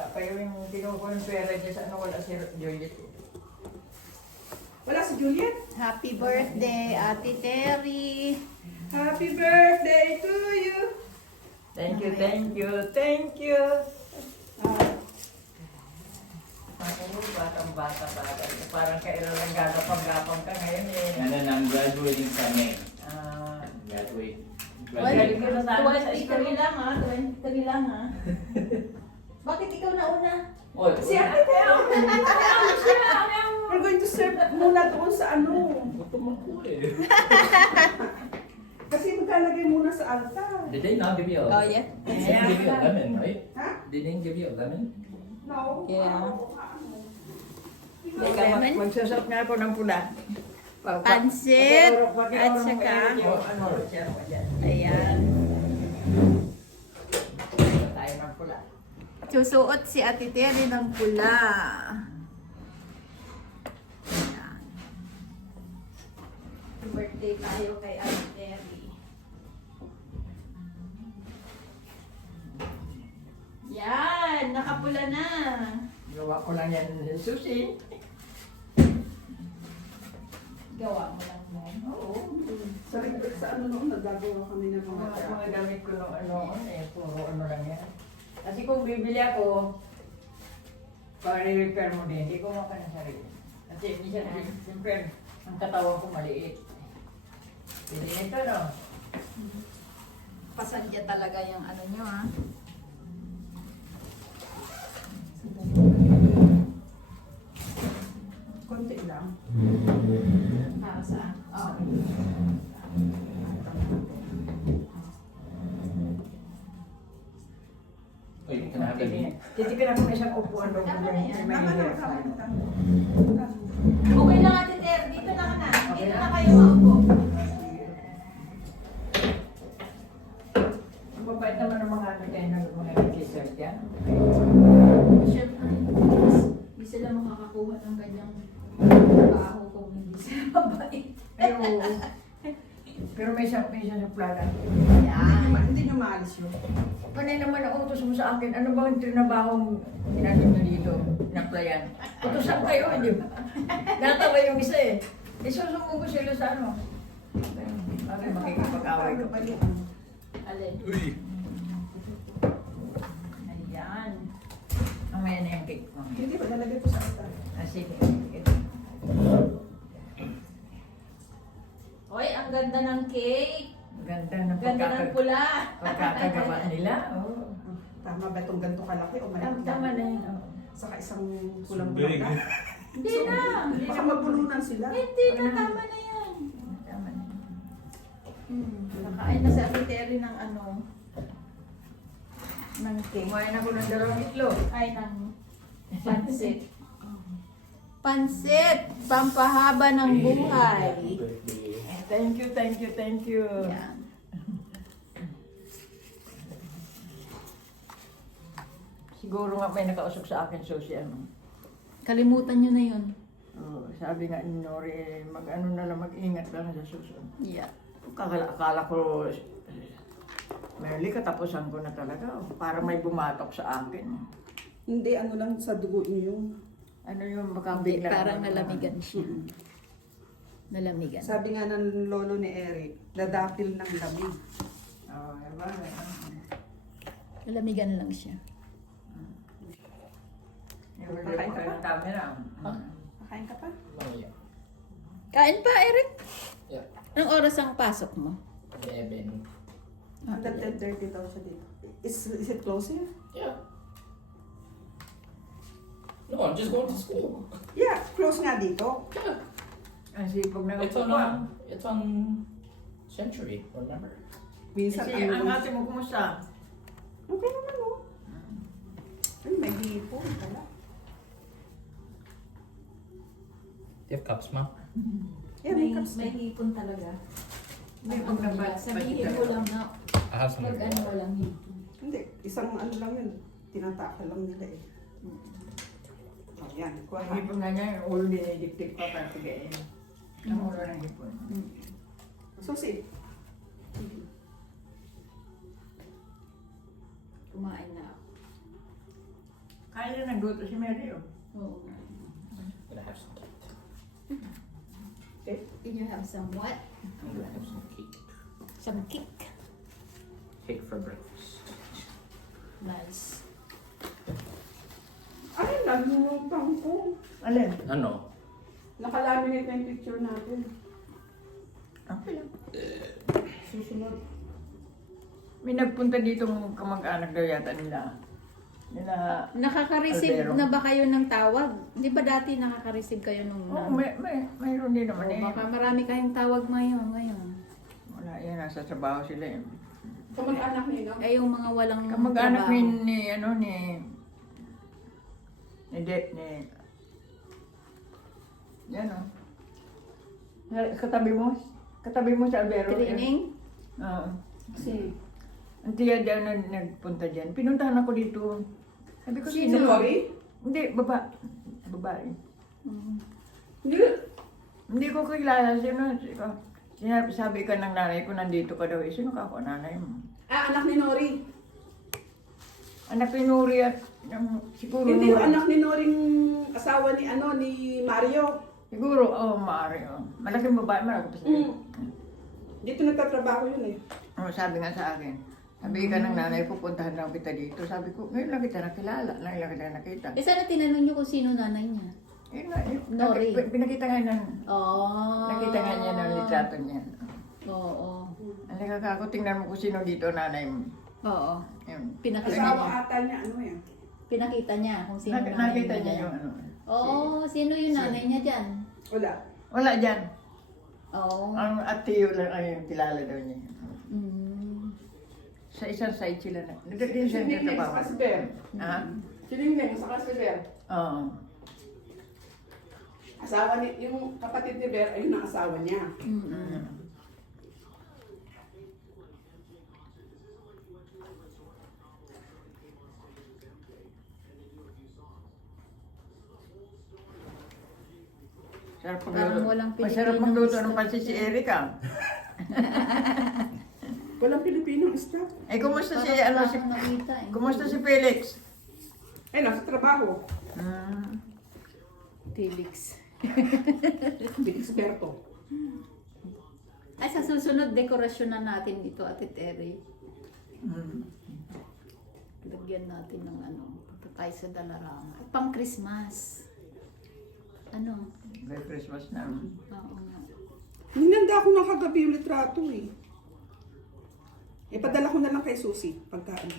Wala pa yung kinukuha ng pera niya sa ano, wala si Juliet. Wala si Juliet? Happy birthday, Ate Terry. Happy birthday to you! Thank you, thank you, thank you. Ako, batang-bata. Parang kailan lang gagapang-gapang ka ngayon eh. And then I'm graduating sa May. Ah, Graduate. Graduate ko na sana sa 23 school. lang ha, 23 lang ha. Bakit ikaw nauna? Oh, Si Ate Terry! We're going to serve muna doon sa ano. tumakbo eh. Kasi magkalagay muna sa altar. Did they not give you a... Oh, yeah. They didn't give you a lemon, right? Ha? They didn't give you a lemon? No. Yeah. Teka, magsusot nga ako ng pula. Pansit, Pag- at saka, ano, siya mo dyan. ayan. Tayo ng pula. Susuot si Ate Terry ng pula. Ayan. Birthday tayo kay Ate Terry. Yan, nakapula na. Gawa ko lang yan, susi. Gawa mo lang mo. Oo. Sa ano noon, nagagawa kami ng mga Mga gamit ko nung ano, puro ano lang yan. Kasi kung bibili ako, para i-repair mo din, hindi ko maka ng sarili. Kasi minsan, siyempre, ang katawan ko maliit. Pili nito, no? Pasadya talaga yung ano nyo ha. konti lang. Para saan? Oh. Oh, you can have it. Titipinan ko na isang upuan doon. Tama na yan. May Tama na, mahirap tama tayo. na, tama na. Okay lang Ate Ter, dito na ka na. Dito na kayo maupo. Ang babait naman ng mga ano tayo ng mga nag-kisser dyan. Siyempre, hindi sila makakakuha ng kanyang trabaho kung hindi sila mabait. Pero may isang suplada. Yan. Hindi nyo maalis yun. Panay naman ang utos mo sa akin, ano bang trinabahong ginagawa nyo dito, inaplayan? Utosan kayo, hindi ba? Natawa yung isa eh. Isusumbong ko sila sa ano. Bakit makikipag-away ka pa rin? Alin? Uy! Ayan. Mamaya na yung cake mo. Hindi ba, nalagay ko sa altar. Sige. Oy, ang ganda ng cake. Ganda ng Ganda ng pula. pagkakagawa nila. Oh. Tama ba itong ganito kalaki o malaki? Tama na yun. Oh. Saka isang kulang So big. bulaga. Hindi na. Baka magbulunan sila. Hindi na, tama na yan. Tama na. Nakain na si Ate Terry ng ano, ng cake. Kumain ako ng dalawang itlog. Ay, ng pansit. Pansit! Pampahaba ng buhay. Thank you, thank you, thank you. Yan. Siguro nga may nakausap sa akin, Susi, ano. Kalimutan nyo na yun. Oh, sabi nga ni Nori, mag-ano na lang, mag-ingat lang sa susunod. Yeah. Akala ko, Merly, katapusan ko na talaga. Para may bumatok sa akin. Hindi, ano lang sa dugo niyo yun. Ano yung Hindi, makabigla? parang nalamigan siya. Nalamigan. Sabi nga ng lolo ni Eric, dadapil ng lamig. Oo, diba? Nalamigan lang siya. Yung kakain ka ng camera. Kakain ka pa? Oh, yeah. Kain pa, Eric? Yeah. Anong oras ang pasok mo? 11. Hanggang 10:30 daw siya dito. Is it close here? Yeah. No, I'm just going to school. Yeah, close nga dito. Yeah. Ang sipag na It's on Century, remember? Minsan Kasi ang ano. ate mo kumusta? Okay naman oh. Ay, may hipon pala. Do you have cups, Mom? Yeah, may cups may din. hipon talaga. May pagkabat. Sabihin mo lang na I have some. pag ano walang hipon. Hindi, isang ano lang yun. Tinataka lang nila eh. Oh, yan, kuha Ang hipon nga niya, ulo dinidiktik pa para pigain. Ang ulo ng hipon. Susi. Kumain na ako. Ay, nagluto si Mary. Oh. Oo. Gonna have some cake. Did you have some what? I'm gonna have some cake. Some cake. Cake for breakfast. Nice. Ay, nalulutang ko. Alin? Ano? Nakalaminate na yung picture natin. Okay lang. Susunod. May nagpunta dito ng kamag-anak daw yata nila. Nila... Nakaka-receive Albero. na ba kayo ng tawag? Di ba dati nakaka-receive kayo nung... Oo, mayroon din naman eh. Baka marami kayong tawag ngayon. Wala, yan, nasa trabaho sila eh. Kamag-anak niyo, no? Eh, yung mga walang Kamag-anak trabaho. ni yan o. Katabi mo sa Albero. Training? Oo. Si Ang tiya dyan na nagpunta dyan. Pinuntahan ako dito. Sabi ko, Si sino? Lori? Hindi, babae. Mhm. Hindi. Hindi ko kilala sino. Sabi ka ng nanay ko, nandito ka daw. Sino ka ako, nanay mo? Ah, anak ni Nori. Anak ni Nuri at siguro. Hindi yung anak ni Noring asawa ni ni Mario. Siguro, Mario. Malaking babae, malaki pa siya. Dito nagtatrabaho yun eh. Sabi nga sa akin, sabi ka ng nanay, pupuntahan lang kita dito. Sabi ko, ngayon lang kita nakilala, ngayon lang kita nakita. Eh, sana tinanong nyo kung sino nanay niya? Nori. Pinakita nga niya, Oh. nakita nga niya ng litrato niya. Oo. Ang nakakako, tingnan mo kung sino dito nanay mo. Oo. Yun. Pinakita Asawa niya. ata niya, yan? Pinakita niya kung sino nanay Nakita niya. niya yung ano. Oo, sino yung nanay niya dyan? Wala. Wala dyan. Oo. Ang atiyo lang ay yung kilala daw niya. Mm. Sa isang side sila na. Din siya Siningning nagtatrabaho. sa Kasper. Ha? Siningning sa Kasper. Oo. Asawa ni, yung kapatid ni Ber, ayun ang asawa niya. Mm. Sarap Parang walang Masarap Pilipinong magluto ng staff. pansit si Erika. Walang Pilipinong staff. Kumusta si, Parang si, nakita eh. kumusta si Felix? Ay, nasa trabaho. Felix. Eksperto. Ay, sa susunod, dekorasyon na natin ito, Ate Terry. Lagyan natin ng punta tayo sa Dalarama. Ay, pang Christmas. Ano? Merry Christmas na. Oo nga. Hinanda ako ng kagabi yung litrato eh. Ipadala ko na lang kay Susie pagkaan.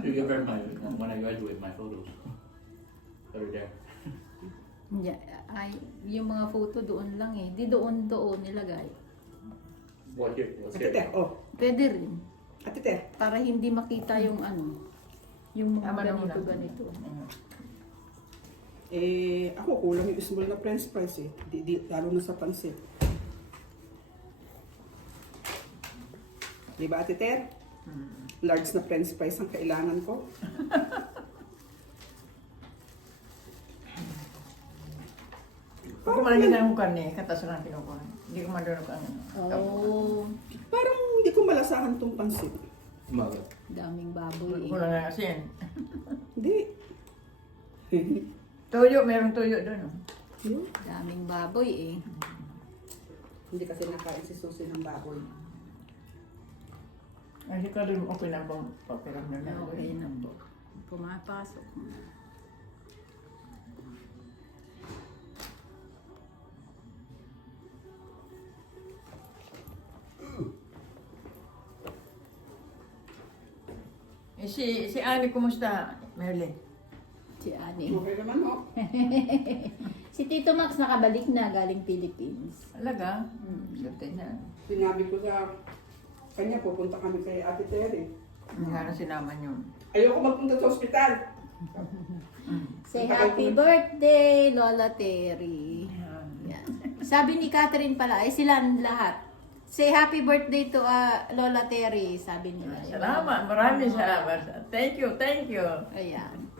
You give her my, when I graduate, my photos. They're there. Yeah, ay, yung mga photo doon lang eh. Di doon nilagay. What here? What's Ate Ter, here? oh. Pwede rin. Ate Ter. Para hindi makita yung yung mga Tama naman ganito. Ako kulang yung small na french fries eh. Lalo na sa pansit. Di ba Ate Ter? Large na french fries ang kailangan ko. Kung kumain na akong karne, katas lang kinukuha. Hindi ko madurog ang Oh, Parang hindi ko malasahan tong pansit. Mother. daming baboy eh. Kulang na kasi yan. Hindi. Tuyo, merong tuyo doon. Yun. Daming baboy eh. Hindi kasi nakain si Susie ng baboy. Kasi ka rin okay na bang papiram na lang. Okay na po. Pumapasok. Si Annie, kumusta? Merlin? Si Ani. Okay naman ho. Si Tito Max nakabalik na galing Philippines. Alaga? Serte na. Sinabi ko sa kanya, pupunta kami kay Ate Terry. Hindi nga na sinaman yun. Ayoko magpunta sa ospital. Say happy birthday, Lola Terry. Yan. Sabi ni Catherine pala, ay silang lahat. Say happy birthday to Lola Terry, sabi nila. Salamat, maraming salamat. Thank you, thank you. Ayan.